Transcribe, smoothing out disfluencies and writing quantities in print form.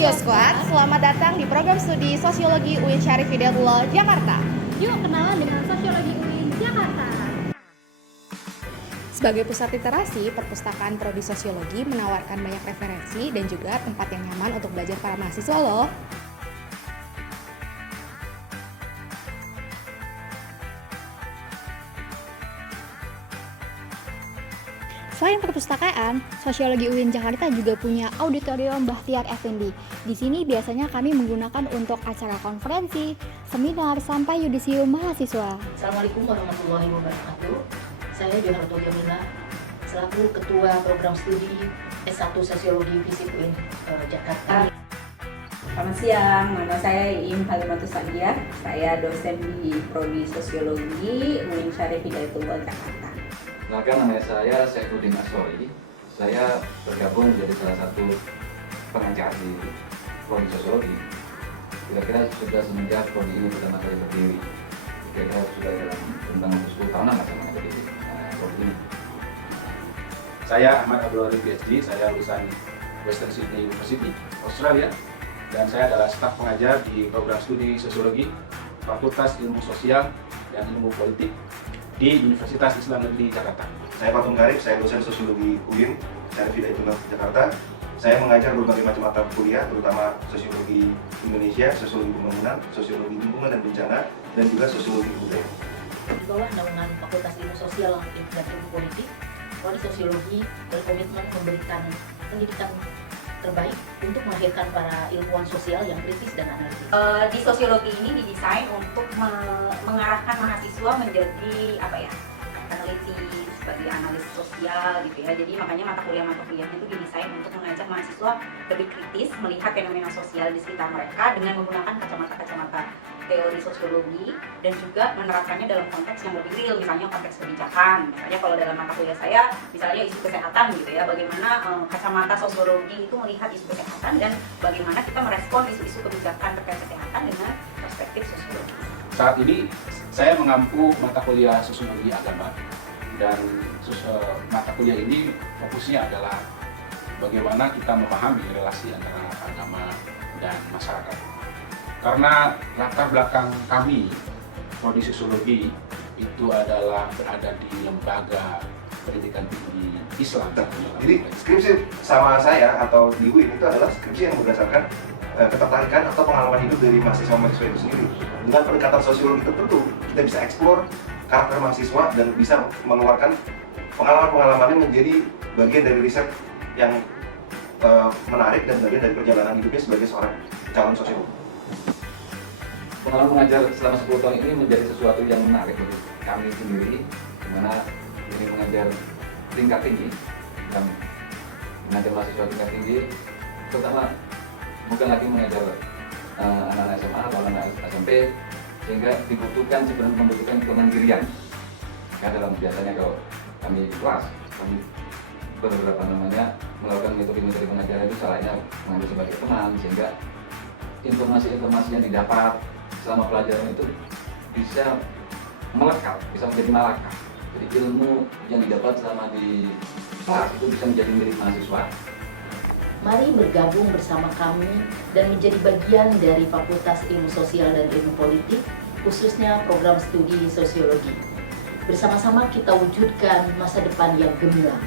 Sosio Squad, selamat datang di program studi Sosiologi UIN Syarif Hidayatullah, Jakarta. Yuk kenalan dengan Sosiologi UIN Jakarta. Sebagai pusat literasi, perpustakaan Prodi Sosiologi menawarkan banyak referensi dan juga tempat yang nyaman untuk belajar para mahasiswa loh. Selain perpustakaan, Sosiologi UIN Jakarta juga punya auditorium Bahtiar Effendi. Di sini biasanya kami menggunakan untuk acara konferensi, seminar, sampai yudisium mahasiswa. Assalamualaikum warahmatullahi wabarakatuh. Saya Joharto Jamila, selaku Ketua Program Studi S1 Sosiologi FISIP UIN Jakarta. Selamat siang, nama saya Im Halimatus Sadiah. Saya dosen di Prodi Sosiologi UIN Syarif Hidayatullah Jakarta. Kenalkan, nama saya Saifuddin Asori. Saya bergabung menjadi salah satu pengajar di Prodi Sosiologi. Kira-kira sudah semenjak Prodi ini pertama kali berdiri. Kira-kira sudah dalam tentang 10 tahunan lah saya mengajar di Prodi ini. Saya Ahmad Abdul Arif PhD, saya lulusan Western Sydney University, Australia. Dan saya adalah staf pengajar di program studi Sosiologi, Fakultas Ilmu Sosial dan Ilmu Politik di Universitas Islam Negeri Jakarta. Saya Fatum Garib, saya dosen Sosiologi UIN Syarif Hidayatullah Jakarta. Saya mengajar berbagai macam mata kuliah, terutama Sosiologi Indonesia, Sosiologi Pembangunan, Sosiologi Lingkungan dan Bencana, dan juga Sosiologi Budaya. Di bawah naungan Fakultas Ilmu Sosial dan Ilmu Politik, Prodi Sosiologi berkomitmen memberikan pendidikan terbaik untuk melahirkan para ilmuwan sosial yang kritis dan analitis. Di sosiologi ini didesain untuk mengarahkan mahasiswa menjadi peneliti sebagai analis sosial gitu ya. Jadi makanya mata kuliahnya itu didesain untuk mengajak mahasiswa lebih kritis melihat fenomena sosial di sekitar mereka dengan menggunakan kacamata teori sosiologi dan juga menerapkannya dalam konteks yang lebih real, misalnya konteks kebijakan. Misalnya kalau dalam mata kuliah saya, misalnya isu kesehatan gitu ya, bagaimana kacamata sosiologi itu melihat isu kesehatan dan bagaimana kita merespon isu-isu kebijakan terkait kesehatan dengan perspektif sosiologi. Saat ini saya mengampu mata kuliah Sosiologi Agama, dan mata kuliah ini fokusnya adalah bagaimana kita memahami relasi antara agama dan masyarakat. Karena latar belakang kami, Prodi Sosiologi, itu adalah berada di lembaga pendidikan tinggi Islam. Jadi skripsi sama saya atau di UIN itu adalah skripsi yang berdasarkan ketertarikan atau pengalaman hidup dari mahasiswa-mahasiswa itu sendiri. Dengan pendekatan sosiologi tertentu, kita bisa eksplor karakter mahasiswa dan bisa mengeluarkan pengalaman-pengalamannya menjadi bagian dari riset yang menarik dan bagian dari perjalanan hidupnya sebagai seorang calon sosiolog. Pengalaman mengajar selama 10 tahun ini menjadi sesuatu yang menarik bagi kami sendiri, di mana ini mengajar tingkat tinggi dan mengajar mahasiswa tingkat tinggi, terutama bukan lagi mengajar anak-anak SMA atau anak SMP, sehingga membutuhkan kemandirian. Ya, dalam biasanya kalau kami di kelas, kami melakukan metode pengajaran itu salahnya mengajar sebagai teman, sehingga informasi-informasi yang didapat selama pelajaran itu bisa melekat, bisa menjadi malakat. Jadi ilmu yang didapat selama di kelas itu bisa menjadi milik mahasiswa. Mari bergabung bersama kami dan menjadi bagian dari Fakultas Ilmu Sosial dan Ilmu Politik, khususnya program studi Sosiologi. Bersama-sama kita wujudkan masa depan yang gemilang.